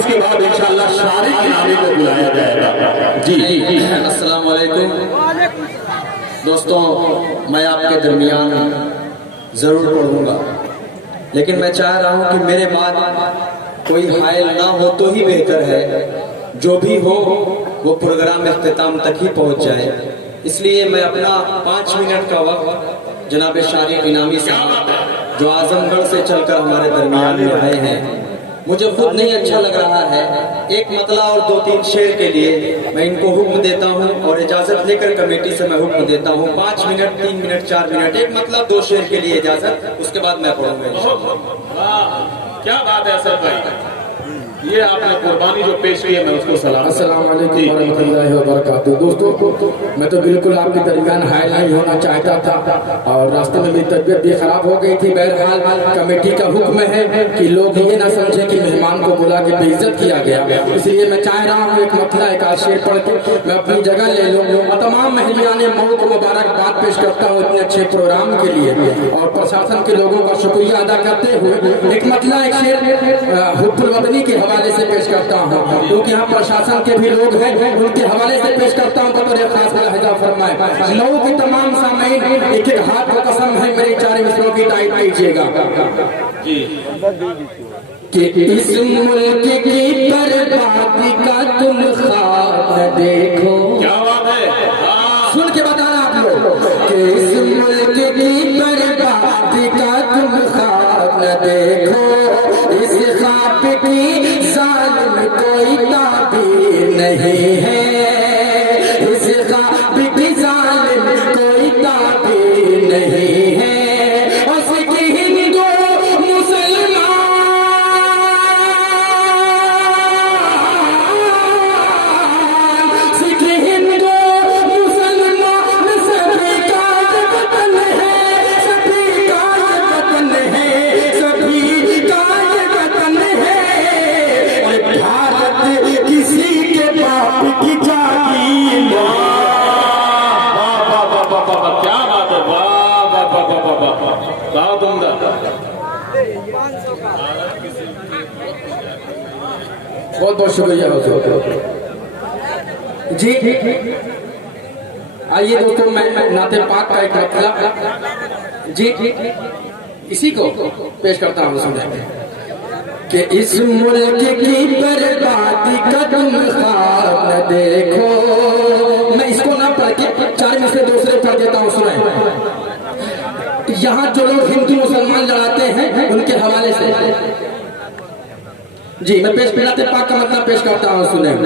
اس کے بعد انشاءاللہ شارق انعامی کو بلایا جائے گا. جی السلام علیکم دوستوں، میں آپ کے درمیان ضرور پڑھوں گا، لیکن میں چاہ رہا ہوں کہ میرے بعد کوئی حائل نہ ہو تو ہی بہتر ہے. جو بھی ہو وہ پروگرام اختتام تک ہی پہنچ جائے. اس لیے میں اپنا 5 منٹ کا وقت جناب شارق انعامی صاحب جو اعظم گڑھ سے چل کر ہمارے درمیان میں آئے ہیں، مجھے خود نہیں اچھا لگ رہا ہے، ایک مطلع اور 2-3 شعر کے لیے میں ان کو حکم دیتا ہوں اور اجازت لے کر کمیٹی سے میں حکم دیتا ہوں 5 منٹ 3 منٹ 4 منٹ ایک مطلب 2 شعر کے لیے اجازت، اس کے بعد میں پڑھوں گا. کیا بات ہے اسد بھائی، یہ آپ نے قربانی جو پیش کی ہے میں اس کو سلام. السلام علیکم ورحمۃ اللہ وبرکاتہ. دوستوں، میں تو بالکل آپ کے درمیان حائل نہیں ہونا چاہتا تھا اور راستے میں میری طبیعت بھی خراب ہو گئی تھی. بہرحال کمیٹی کا حکم ہے کہ لوگ یہ نہ سمجھیں کہ مہمان کو بلا کے بے عزت کیا گیا، اس لیے میں چاہ رہا ہوں ایک مطلع ایک شعر پڑھ کے میں اپنی جگہ لے لوں اور تمام مہلیان مئو کو مبارکباد پیش کرتا ہوں اتنے اچھے پروگرام کے لیے اور پرشاسن کے لوگوں کا شکریہ ادا کرتے ہوئے ایک مطلع ایک شعر حب الوطنی کے حوالے سے پیش کرتا ہوں، کیونکہ یہاں پرشاسن کے بھی لوگ ہیں، ان کے حوالے سے پیش کرتا ہوں. بطور خاص ملاحظہ فرمائے مئو کے تمام سامعین ایک ایک ہاتھ کو قسم ہے میری 4 مصروں کی تائید کیجیے گا کہ اس ملک کی بربادی کا تم خواب نہ دیکھو. کیا بات ہے، سن کے بتانا آپ لوگ کہ اس ملک کی بربادی کا تم خواب نہ دیکھو. اس خواب کی ظالم کوئی تعبیر نہیں ہے، اس خواب کی ظالم کوئی تعبیر نہیں ہے. اس کی ہندو مسلمان سکھ ہندو مسلمان سبھی کا وطن ہے، سبھی کا وطن ہے، سبھی کا وطن ہے. اور بھارت کسی کے باپ کی جاگیر کیا بات ہے، واہ واہ واہ واہ واہ واہ، بہت عمدہ. بہت بہت شکریہ حضور. جی آئیے دوستوں، میں نعت پاک کا ایک مطلب جی اسی کو پیش کرتا ہوں. سنیں کہ اس ملک کی بربادی کا تم خواب نہ دیکھو. میں اس کو نہ پڑھ کے 4 میں سے دوسرے پڑھ دیتا ہوں. سنیں یہاں جو لوگ ہندو مسلمان لڑاتے ہیں ان کے حوالے سے جی میں پیش نعت پاک کا مطلب پیش کرتا ہوں. سنیں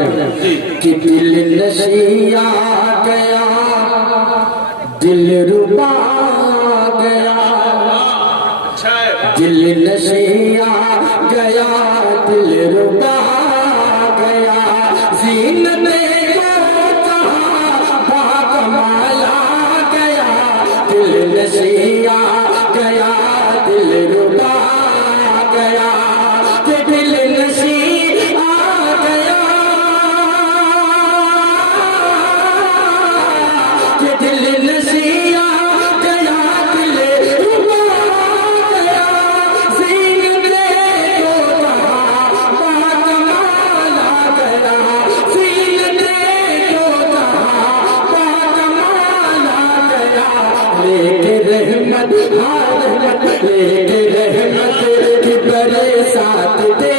کہ دل نشیں آ گیا، دل ربا گیا، دل نشیں آ گیا، دل ربا گیا. زینت کو کہاں باکمال آ گیا، دل نشیں آ گیا، دل ربا گیا. کہ دل نشیں آ گیا، کہ دل نشیں آ گیا، دل ربا گیا. زینت کو کہاں باکمال آ گیا، زینت کو کہاں باکمال آ گیا. لے کے رحمت، ہاں رحمت لے کے رحمت کی برسات دے